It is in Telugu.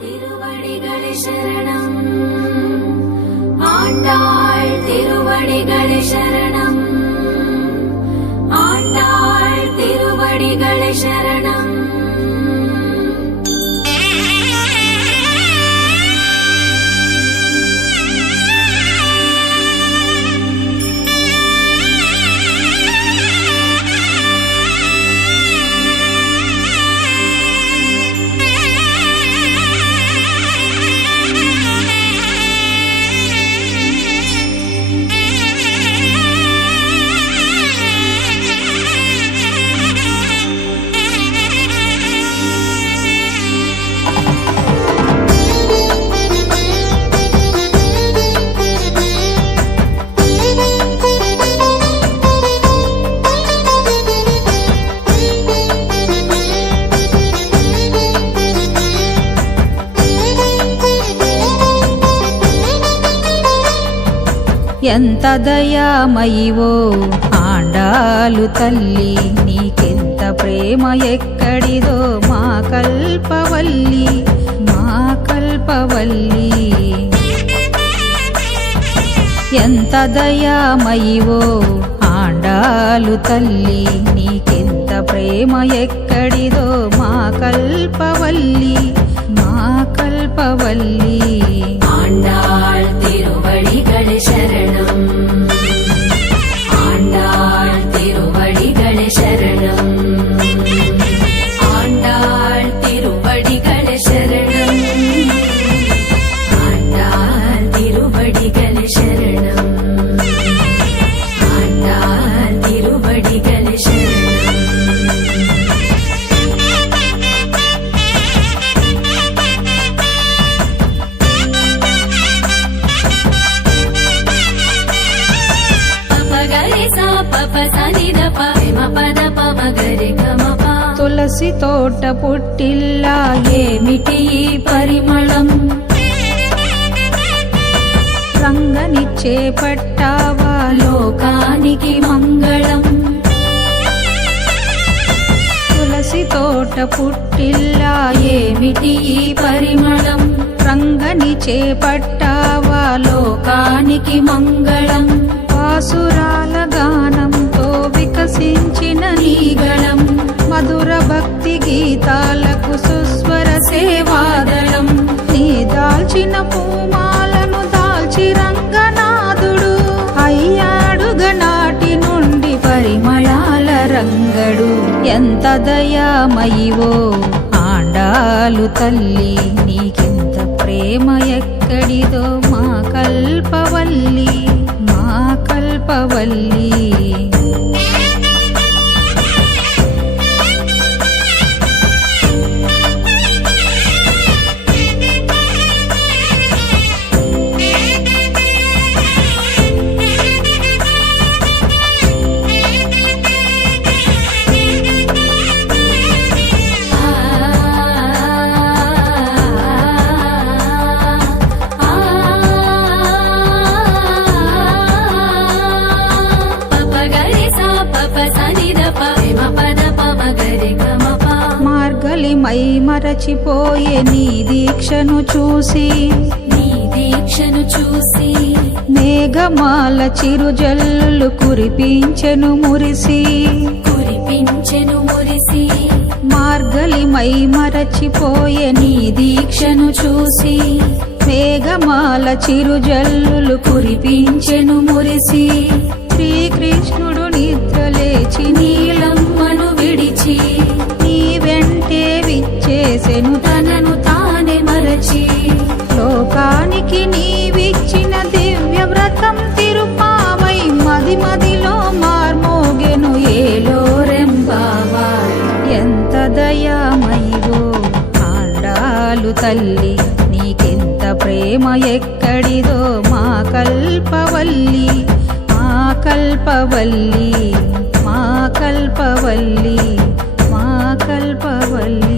திருவடிகளே சரணம் ஆண்டாள் திருவடிகளே சரணம் ஆண்டாள் திருவடிகளே சரணம் ఎంత దయామయివో ఆండాలు తల్లి, నీకెంత ప్రేమ ఎక్కడిదో మా కల్పవల్లి, మా కల్పవల్లి. ఎంత దయామయివో ఆండాలు తల్లి, నీకెంత ప్రేమ ఎక్కడిదో మా కల్పవల్లి, మా కల్పవల్లి. ஆண்டாள் திருவடிகளே சரணம் ஆண்டாள் திருவடிகளே சரணம் ஆண்டாள் திருவடிகளே சரணம் ஆண்டாள் திருவடிகளே சரணம் ஆண்டாள் திருவடிகளே சரணம். తులసి తోట పుట్టిల్లా ఏమిటి పరిమళం, రంగనిచ్చే పట్టావా లోకానికి మంగళం. తులసి తోట పుట్టిల్లా ఏమిటి పరిమళం, రంగనిచ్చే పట్టావా లోకానికి మంగళం. పాసురాల గానంతో వికసించిన నీగళం, మధుర భక్తి గీతాలకు సుస్వర సేవాదళం. నీ దాల్చిన పూమాలను దాల్చి రంగనాథుడు అయ్యాడుగ నాటి నుండి పరిమళాల రంగడు. ఎంత దయామయివో ఆండాలు తల్లి, నీకెంత ప్రేమ ఎక్కడిదో మా కల్పవల్లి, మా కల్పవల్లి. మార్గలి మై మరచిపోయే నీ దీక్షను చూసి, నీ దీక్షను చూసి మేఘమాల చిరుజల్లులు కురిపించెను మురిసి, కురిపించెను మురిసి. మార్గలి మై మరచిపోయే నీ దీక్షను చూసి, మేఘమాల చిరుజల్లులు కురిపించెను మురిసి. శ్రీకృష్ణుడు నిద్రలేచి నీలమ్మను విడిచి, నీ వెంటే విచ్చేసెను తనను తానే మరచి. లోకానికి నీవిచ్చిన దివ్య వ్రతం తిరుపావై మది మదిలో మార్మోగెను ఏలో రెంబావాయ్. ఎంత దయామయివో ఆండాలు తల్లి, నీకెంత ప్రేమ ఎక్కడిదో మా కల్పవల్లి, మా కల్పవల్లి, మా కల్పవల్లి, మా కల్పవల్లి.